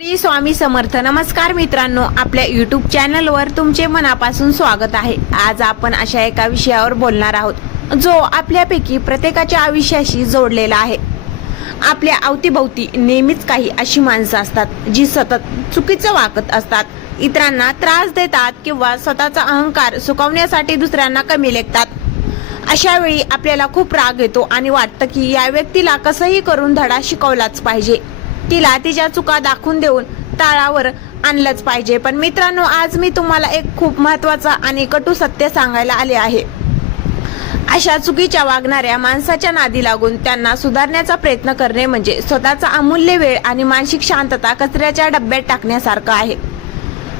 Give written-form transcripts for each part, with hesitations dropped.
श्री स्वामी समर्थ. नमस्कार मित्रांनो, आपल्या यूट्यूब चॅनलवर तुमचे मनापासून स्वागत आहे. आज आपण अशा एका विषयावर बोलणार आहोत जो आपल्यापैकी प्रत्येकाच्या आयुष्याशी जोडलेला आहे. आपल्या अवतीभोवती नेहमीच काही अशी माणसं असतात जी सतत चुकीचं वागत असतात, इतरांना त्रास देतात किंवा स्वतःचा अहंकार सुकवण्यासाठी दुसऱ्यांना कमी लेखतात. अशा वेळी आपल्याला खूप राग येतो आणि वाटतं की या व्यक्तीला कसंही करून धडा शिकवलाच पाहिजे, तिला तिच्या चुका दाखवून देऊन ताळावर आणलंच पाहिजे. पण मित्रांनो, आज मी तुम्हाला एक खूप महत्त्वाचा आणि कटू सत्य सांगायला आले आहे. अशा चुकीच्या वागणाऱ्या माणसाच्या नादी लागून त्यांना सुधारण्याचा प्रयत्न करणे म्हणजे स्वतःचा अमूल्य वेळ आणि मानसिक शांतता कचऱ्याच्या डब्यात टाकण्यासारखं आहे.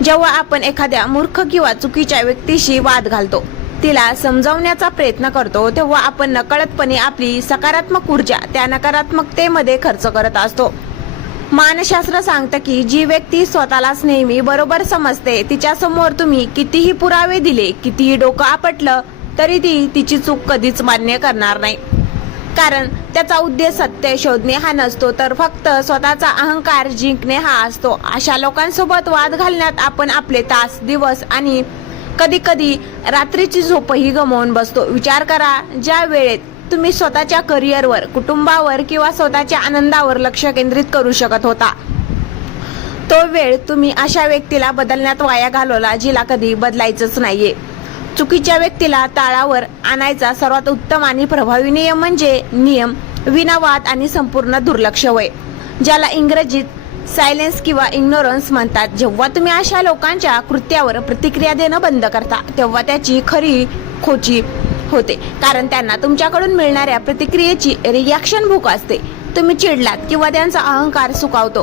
जेव्हा आपण एखाद्या मूर्ख किंवा चुकीच्या व्यक्तीशी वाद घालतो, तिला समजावण्याचा प्रयत्न करतो, तेव्हा आपण नकळतपणे आपली सकारात्मक ऊर्जा त्या नकारात्मकतेमध्ये खर्च करत असतो. मानसशास्त्र सांगतं की जी व्यक्ती स्वतःलाच नेहमी बरोबर समजते, तिच्या समोर तुम्ही कितीही पुरावे दिले, कितीही डोकं आपटलं, तरी ती तिची चूक कधीच मान्य करणार नाही. कारण त्याचा उद्देश सत्य शोधणे हा नसतो, तर फक्त स्वतःचा अहंकार जिंकणे हा असतो. अशा लोकांसोबत वाद घालण्यात आपण आपले तास, दिवस आणि कधी कधी रात्रीची झोपही गमावून बसतो. विचार करा, ज्या वेळेत तुम्ही स्वतःच्या करिअरवर, कुटुंबावर किंवा स्वतःच्या आनंदावर लक्ष केंद्रित करू शकत होता, तो वेळ तुम्ही अशा व्यक्तीला बदलण्यात वाया घालवला जिला कधी बदलायचंच नाहीये. चुकीच्या व्यक्तीला ताळावर आणायचा सर्वात उत्तम आणि प्रभावी नियम म्हणजे नियम विनावाद आणि संपूर्ण दुर्लक्ष होय, ज्याला इंग्रजीत सायलेन्स किंवा इग्नोरन्स म्हणतात. जेव्हा तुम्ही अशा लोकांच्या कृत्यावर प्रतिक्रिया देणं बंद करता, तेव्हा त्याची खरी खोची होते. कारण त्यांना तुमच्याकडून मिळणाऱ्या प्रतिक्रियेची रिॲक्शन भूक असते. तुम्ही चिडलात किंवा त्यांचा अहंकार सुकावतो,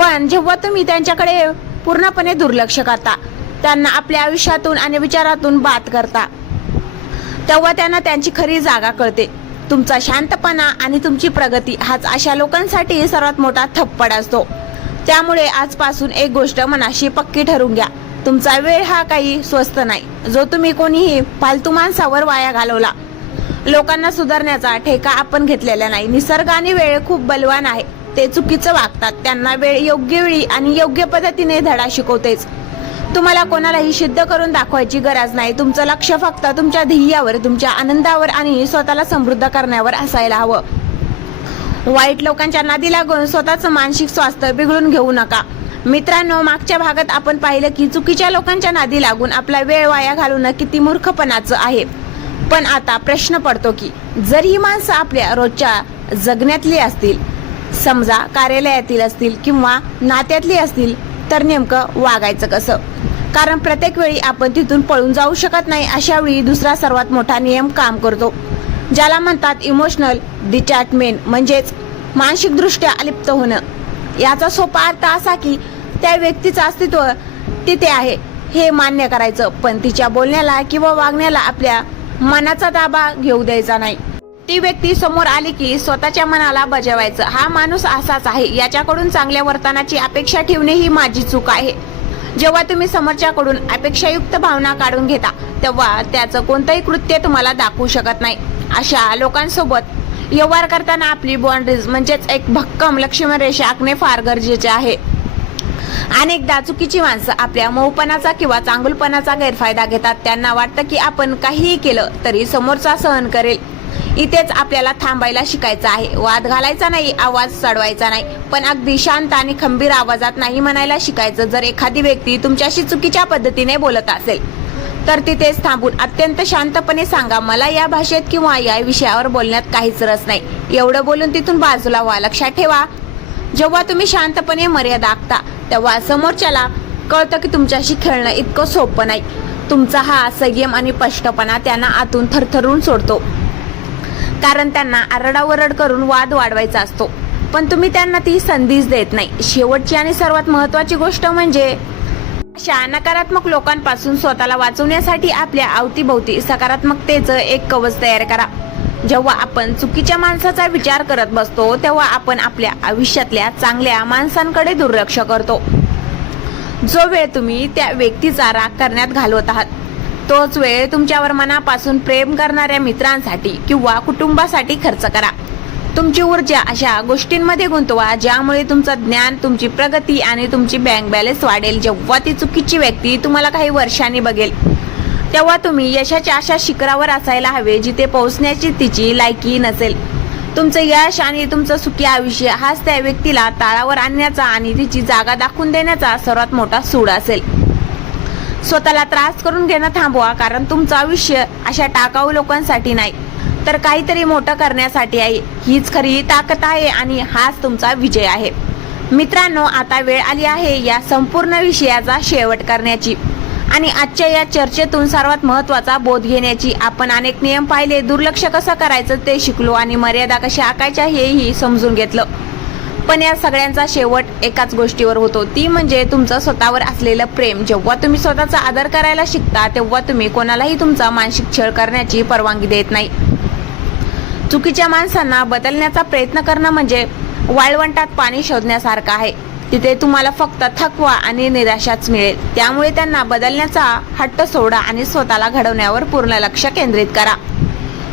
पण जेव्हा तुम्ही त्यांच्याकडे पूर्णपणे दुर्लक्ष करता, त्यांना आपल्या आयुष्यातून आणि विचारातून बाद करता, तेव्हा त्यांना त्यांची खरी जागा कळते. तुमचा शांतपणा आणि तुमची प्रगती हाच अशा लोकांसाठी सर्वात मोठा थप्पड असतो. त्यामुळे आजपासून एक गोष्ट मनाशी पक्की ठरवून घ्या, तुमचा वेळ हा काही स्वस्त नाही, जो तुम्ही कोणीही फालतू माणसावर वाया घालवला. लोकांना सुधारण्याचा ठेका आपण घेतलेला नाही. निसर्ग आणि वेळ खूप बलवान आहे, ते चुकीचं वागतात. त्यांना वेळ योग्य वेळी आणि योग्य पद्धतीने धडा शिकवतेच. तुम्हाला कोणालाही सिद्ध करून दाखवायची गरज नाही. तुमचं लक्ष फक्त तुमच्या ध्येयावर, तुमच्या आनंदावर आणि स्वतःला समृद्ध करण्यावर असायला हवं. वाईट लोकांच्या नादी लागून स्वतःचं मानसिक स्वास्थ्य बिघडून घेऊ नका. मित्रांनो, मागच्या भागात आपण पाहिलं की चुकीच्या लोकांच्या नादी लागून आपला वेळ वाया घालवणं किती मूर्खपणाचं आहे. पण आता प्रश्न पडतो की जर ही माणसं आपल्या रोजच्या जगण्यातली असतील, समजा कार्यालयातील असतील किंवा नात्यातली असतील, तर नेमकं वागायचं कसं? कारण प्रत्येक वेळी आपण तिथून पळून जाऊ शकत नाही. अशा वेळी दुसरा सर्वात मोठा नियम काम करतो, ज्याला म्हणतात इमोशनल डिटॅचमेंट, म्हणजेच मानसिकदृष्ट्या अलिप्त होणं. याचा सोपा अर्थ असा की त्या व्यक्तीचं अस्तित्व तिथे आहे हे मान्य करायचं, पण तिच्या बोलण्याला किंवा वागण्याला आपल्या मनाचा ताबा घेऊ द्यायचा नाही. ती व्यक्ती समोर आली की स्वतःच्या मनाला बजावायचं, हा माणूस असाच आहे, याच्याकडून चांगल्या वर्तनाची अपेक्षा ठेवणे ही माझी चूक आहे. जेव्हा तुम्ही समोरच्याकडून अपेक्षायुक्त भावना काढून घेता, तेव्हा त्याचं कोणतंही कृत्य तुम्हाला दाखवू शकत नाही. अशा लोकांसोबत व्यवहार करताना आपली बाउंड्रीज म्हणजेच एक भक्कम लक्ष्मण रेषा आखणे फार गरजेचे आहे. अनेकदा चुकीची माणसं आपल्या मऊपणाचा किंवा चांगुलपणाचा गैरफायदा घेतात. त्यांना वाटतं की आपण काहीही केलं तरी समोरचा सहन करेल. इथेच आपल्याला थांबायला शिकायचं आहे. वाद घालायचा नाही, आवाज चढवायचा नाही, पण अगदी शांत आणि खंबीर आवाजात नाही म्हणायला शिकायचं. जर एखादी व्यक्ती तुमच्याशी चुकीच्या पद्धतीने बोलत असेल, तर तिथेच थांबून अत्यंत शांतपणे सांगा, मला या भाषेत किंवा या विषयावर बोलण्यात काहीच रस नाही. एवढं बोलून तिथून बाजूला व्हा. लक्षात ठेवा, जेव्हा तुम्ही शांतपणे मर्यादा आखता, तेव्हा समोरच्याला कळतं की तुमच्याशी खेळणं इतकं सोपं नाही. तुमचा हा संयम आणि स्पष्टपणा त्यांना आतून थरथरून सोडतो. कारण त्यांना आरडाओरड करून वाद वाढवायचा असतो, पण तुम्ही त्यांना ती संधीच देत नाही. शेवटची आणि सर्वात महत्त्वाची गोष्ट म्हणजे अशा नकारात्मक लोकांपासून स्वतःला वाचवण्यासाठी आपल्या अवतीभोवती सकारात्मकतेचं एक कवच तयार करा. जेव्हा आपण चुकीच्या माणसाचा विचार करत बसतो, तेव्हा आपण आपल्या आयुष्यातल्या चांगल्या माणसांकडे दुर्लक्ष करतो. जो वेळ तुम्ही त्या व्यक्तीचा राग करण्यात घालवत आहात, तोच वेळ तुमच्यावर मनापासून प्रेम करणाऱ्या मित्रांसाठी किंवा कुटुंबासाठी खर्च करा. तुमची ऊर्जा अशा गोष्टींमध्ये गुंतवा ज्यामुळे तुमचं ज्ञान, तुमची प्रगती आणि तुमची बँक बॅलन्स वाढेल. जेव्हा ती चुकीची व्यक्ती तुम्हाला काही वर्षांनी बघेल तेव्हा तुम्ही यशाच्या अशा शिखरावर असायला हवे जिथे पोहोचण्याची तिची लायकी नसेल. तुमचं यश आणि तुमचं सुखी आयुष्य हाच त्या व्यक्तीला ताळावर आणण्याचा आणि तिची जागा दाखवून देण्याचा सर्वात मोठा सूड असेल. स्वतःला त्रास करून घेणं थांबवा, कारण तुमचं आयुष्य अशा टाकाऊ लोकांसाठी नाही तर काहीतरी मोठं करण्यासाठी आहे. हीच खरी ताकद आहे आणि हाच तुमचा विजय आहे. मित्रांनो, आता वेळ आली आहे या संपूर्ण विषयाचा शेवट करण्याची आणि आजच्या या चर्चेतून सर्वात महत्त्वाचा बोध घेण्याची. आपण अनेक नियम पाहिले, दुर्लक्ष कसं करायचं ते शिकलो आणि मर्यादा कशा आखायच्या हेही समजून घेतलं. पण या सगळ्यांचा शेवट एकाच गोष्टीवर होतो, ती म्हणजे तुमचं स्वतःवर असलेलं प्रेम. जेव्हा तुम्ही स्वतःचा आदर करायला शिकता तेव्हा तुम्ही कोणालाही तुमचा मानसिक छळ करण्याची परवानगी देत नाही. चुकीच्या माणसांना बदलण्याचा प्रयत्न करणं म्हणजे वाळवंटात पाणी शोधण्यासारखं आहे. तिथे तुम्हाला फक्त थकवा आणि निराशाच मिळेल. त्यामुळे त्यांना बदलण्याचा हट्ट सोडा आणि स्वतःला घडवण्यावर पूर्ण लक्ष केंद्रित करा.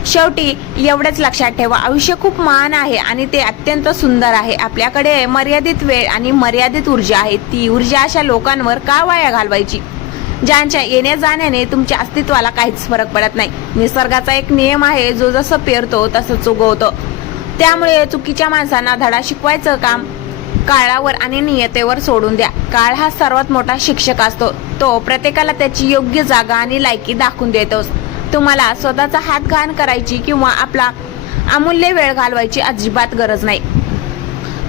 शेवटी एवढंच लक्षात ठेवा, आयुष्य खूप महान आहे आणि ते अत्यंत सुंदर आहे. आपल्याकडे मर्यादित वेळ आणि मर्यादित ऊर्जा आहे. ती ऊर्जा अशा लोकांवर का वाया घालवायची ज्यांच्या येण्या जाण्याने तुमच्या अस्तित्वाला काहीच फरक पडत नाही. निसर्गाचा एक नियम आहे, जो जसं पेरतो तसंच उगवतो. त्यामुळे चुकीच्या माणसांना धडा शिकवायचं काम काळावर आणि नियतेवर सोडून द्या. काळ हा सर्वात मोठा शिक्षक असतो. तो प्रत्येकाला त्याची योग्य जागा आणि लायकी दाखवून देतोच. तुम्हाला स्वतःचा हात घाण करायची किंवा आपला अमूल्य वेळ घालवायची अजिबात गरज नाही.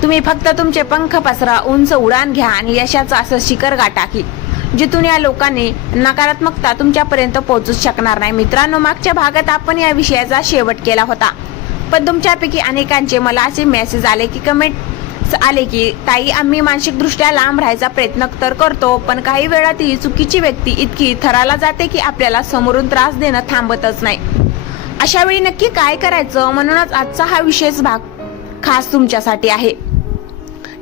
तुम्ही फक्त तुमचे पंख पसरा, उंच उडान घ्या आणि यशाचं असं शिखर गाठा की जिथून या लोकांनी नकारात्मकता तुमच्यापर्यंत पोहोचूच शकणार नाही. मित्रांनो, मागच्या भागात आपण या विषयाचा शेवट केला होता, पण तुमच्यापैकी अनेकांचे मला असे मेसेज आले की कमेंट आले की ताई, आम्ही मानसिकदृष्ट्या लांब राहायचा प्रयत्न तर करतो, पण काही वेळा ती चुकीची व्यक्ती इतकी थराला जाते की आपल्याला समोरून त्रास देणं थांबतच नाही. अशा वेळी नक्की काय करायचं? म्हणूनच आजचा हा विशेष भाग खास तुमच्यासाठी आहे,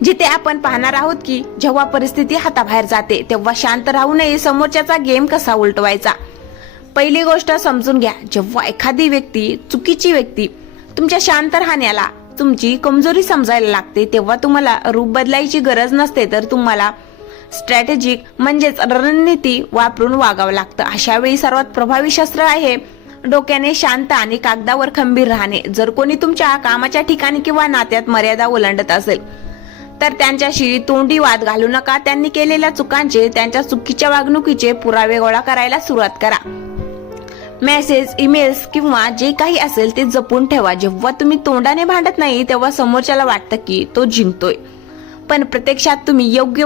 जिथे आपण पाहणार आहोत की जेव्हा परिस्थिती हाताबाहेर जाते तेव्हा शांत राहू नये, समोरच्याचा गेम कसा उलटवायचा. पहिली गोष्ट समजून घ्या, जेव्हा एखादी व्यक्ती, चुकीची व्यक्ती तुमच्या शांत राहण्याला तुमची कमजोरी समजायला लागते तेव्हा तुम्हाला रूप बदलायची गरज नसते, तर तुम्हाला स्ट्रॅटेजिक म्हणजेच रणनीती वापरून वागावं लागतं. अशा वेळी सर्वात प्रभावी शस्त्र आहे डोक्याने शांत आणि कागदावर खंबीर राहणे. जर कोणी तुमच्या कामाच्या ठिकाणी किंवा नात्यात मर्यादा ओलांडत असेल तर त्यांच्याशी तोंडी वाद घालू नका. त्यांनी केलेल्या चुकांचे, त्यांच्या चुकीच्या वागणुकीचे पुरावे गोळा करायला सुरुवात करा. मेसेज, ईमेल्स किंवा जे काही असेल ते जपून ठेवा. जेव्हा तुम्ही तोंडाने भांडत नाही तेव्हा समोरच्याला वाटतं की तो जिंकतोय, पण प्रत्यक्षात तुम्ही योग्य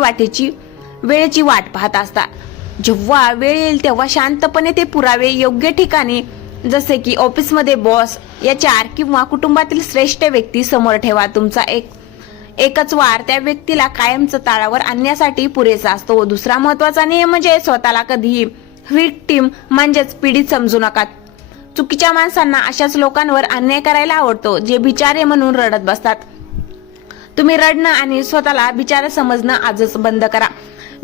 वेळेची वाट पाहत असता. जेव्हा वेळ येईल तेव्हा शांतपणे ते पुरावे योग्य ठिकाणी, जसे की ऑफिसमध्ये बॉस, HR किंवा कुटुंबातील श्रेष्ठ व्यक्ती समोर ठेवा. तुमचा एकच वार त्या व्यक्तीला कायमचं ताळावर आणण्यासाठी पुरेसा असतो. दुसरा महत्वाचा नियम म्हणजे स्वतःला कधीही विक्टिम म्हणजेच पीडित समजू नका. चुकीच्या माणसांना अशाच लोकांवर अन्याय करायला आवडतो जे बिचारे म्हणून रडत बसतात. तुम्ही रडणं आणि स्वतःला बिचारे समजणं आजच बंद करा.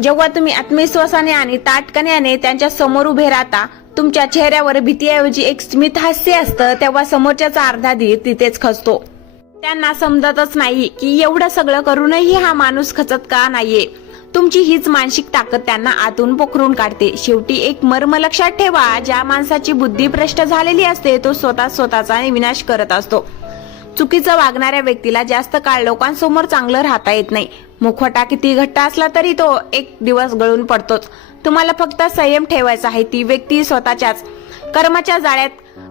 जेव्हा तुम्ही आत्मविश्वासाने आणि ताटकण्याने त्यांच्या समोर उभे राहता, तुमच्या चेहऱ्यावर भीतीऐवजी एक स्मित हास्य असतं, तेव्हा समोरच्याचा अर्धा धीर तिथेच खचतो. त्यांना समजतच नाही की एवढं सगळं करूनही हा माणूस खचत का नाहीये. तुमची हीच मानसिक ताकद त्यांना आतून पोखरून काढते. शेवटी एक मर्म लक्षात ठेवा, ज्या माणसाची बुद्धी भ्रष्ट झालेली असते तो स्वतःचा विनाश करत असतो. चुकीचं वागणाऱ्या व्यक्तीला जास्त काळ लोकांसमोर चांगलं राहता येत नाही. मुखवटा किती घट्ट असला तरी तो एक दिवस गळून पडतोच. तुम्हाला फक्त संयम ठेवायचा आहे. ती व्यक्ती स्वतःच्याच कर्माच्या जाळ्यात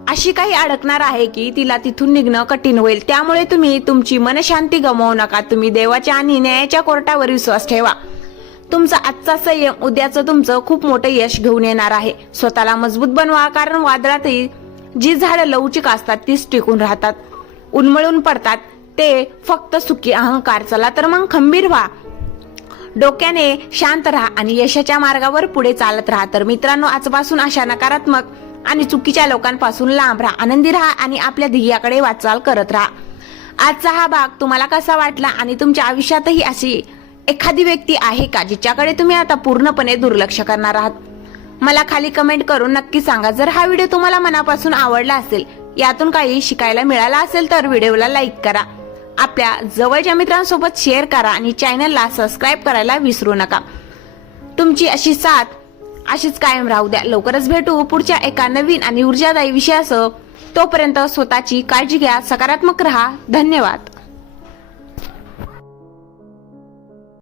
अशी काही अडकणार आहे की तिला तिथून निघणं कठीण होईल. त्यामुळे तुम्ही तुमची मनशांती गमावू नका. तुम्ही देवाच्या आणि न्यायाच्या कोर्टावर विश्वास ठेवा. तुमचा आजचा संयम उद्याचं तुमचं खूप मोठं यश घेऊन येणार आहे. स्वतःला मजबूत बनवा, कारण वादळातही जी झाडं लवचिक असतात तीच टिकून राहतात. उन्मळून पडतात ते फक्त सुखी अहंकार. चला तर मग खंबीर व्हा, डोक्याने शांत राहा आणि यशाच्या मार्गावर पुढे चालत राहा. तर मित्रांनो, आजपासून अशा नकारात्मक आणि चुकीच्या लोकांपासून लांब राहा, आनंदी राहा आणि आपल्या ध्येयाकडे वाटचाल करत राहा. आजचा हा भाग तुम्हाला कसा वाटला आणि तुमच्या आयुष्यातही अशी एखादी व्यक्ती आहे का जिच्याकडे तुम्ही आता पूर्णपणे दुर्लक्ष करणार आहात? मला खाली कमेंट करून नक्की सांगा. जर हा व्हिडिओ तुम्हाला मनापासून आवडला असेल यातून काही शिकायला मिळालं असेल तर व्हिडिओला लाईक करा, आपल्या जवळच्या मित्रांसोबत शेअर करा आणि चॅनलला सबस्क्राईब करायला विसरू नका. तुमची अशी साथ अशीच कायम राहू द्या. लवकरच भेटू पुढच्या एका नवीन आणि ऊर्जादायी विषयासह. तोपर्यंत स्वतःची काळजी घ्या, सकारात्मक रहा. धन्यवाद.